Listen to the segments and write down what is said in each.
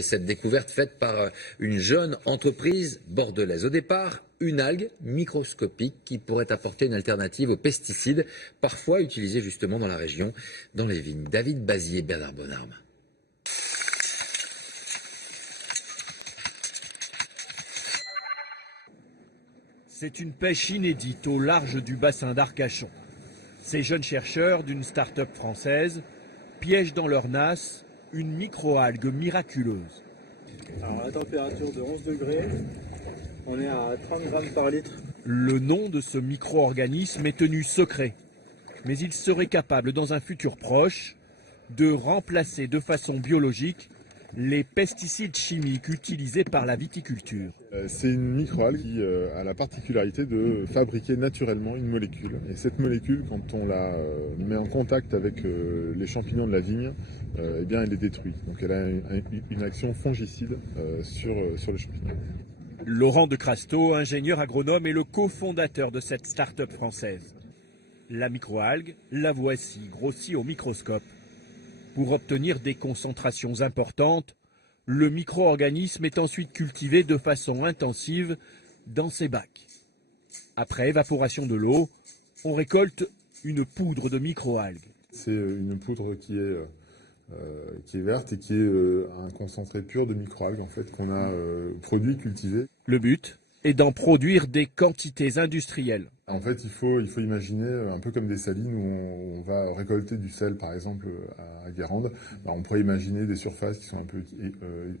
Et cette découverte faite par une jeune entreprise bordelaise. Au départ, une algue microscopique qui pourrait apporter une alternative aux pesticides, parfois utilisés justement dans la région, dans les vignes. David Bazier, Bernard Bonarme. C'est une pêche inédite au large du bassin d'Arcachon. Ces jeunes chercheurs d'une start-up française piègent dans leur nasse une microalgue miraculeuse. À la température de 11 degrés, on est à 30 grammes par litre. Le nom de ce micro-organisme est tenu secret, mais il serait capable dans un futur proche de remplacer de façon biologique les pesticides chimiques utilisés par la viticulture. C'est une microalgue qui a la particularité de fabriquer naturellement une molécule. Et cette molécule, quand on la met en contact avec les champignons de la vigne, eh bien elle les détruit. Donc elle a une action fongicide sur les champignons. Laurent de Crasto, ingénieur agronome, est le cofondateur de cette start-up française. La microalgue, la voici, grossie au microscope. Pour obtenir des concentrations importantes, le micro-organisme est ensuite cultivé de façon intensive dans ces bacs. Après évaporation de l'eau, on récolte une poudre de microalgues. C'est une poudre qui est verte et qui est un concentré pur de microalgues en fait, qu'on a produit, cultivé. Le but est d'en produire des quantités industrielles. En fait, il faut imaginer un peu comme des salines où on va récolter du sel, par exemple, à Guérande. On pourrait imaginer des surfaces qui sont un peu,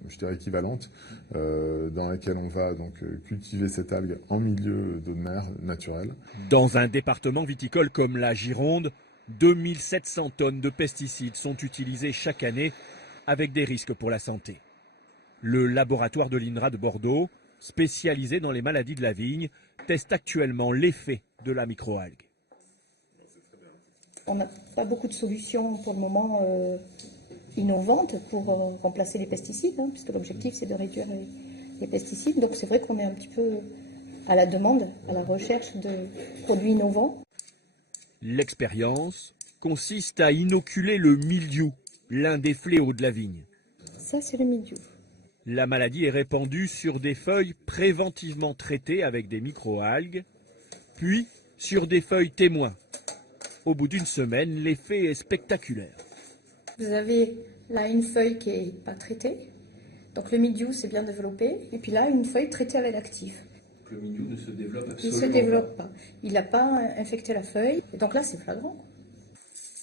je dirais, équivalentes, dans lesquelles on va donc cultiver cette algue en milieu de mer naturel. Dans un département viticole comme la Gironde, 2700 tonnes de pesticides sont utilisées chaque année avec des risques pour la santé. Le laboratoire de l'INRA de Bordeaux, spécialisé dans les maladies de la vigne, teste actuellement l'effet de la microalgue. On n'a pas beaucoup de solutions pour le moment innovantes pour remplacer les pesticides, puisque l'objectif c'est de réduire les pesticides. Donc c'est vrai qu'on est un petit peu à la demande, à la recherche de produits innovants. L'expérience consiste à inoculer le mildiou, l'un des fléaux de la vigne. Ça c'est le mildiou. La maladie est répandue sur des feuilles préventivement traitées avec des microalgues, puis sur des feuilles témoins. Au bout d'une semaine, l'effet est spectaculaire. Vous avez là une feuille qui n'est pas traitée, donc le mildiou s'est bien développé, et puis là une feuille traitée avec l'actif. Le mildiou ne se développe absolument Il ne se développe pas. Il n'a pas infecté la feuille, et donc là c'est flagrant.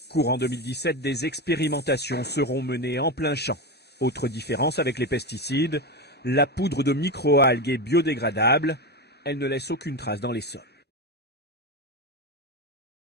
Courant 2017, des expérimentations seront menées en plein champ. Autre différence avec les pesticides, la poudre de microalgues est biodégradable, elle ne laisse aucune trace dans les sols.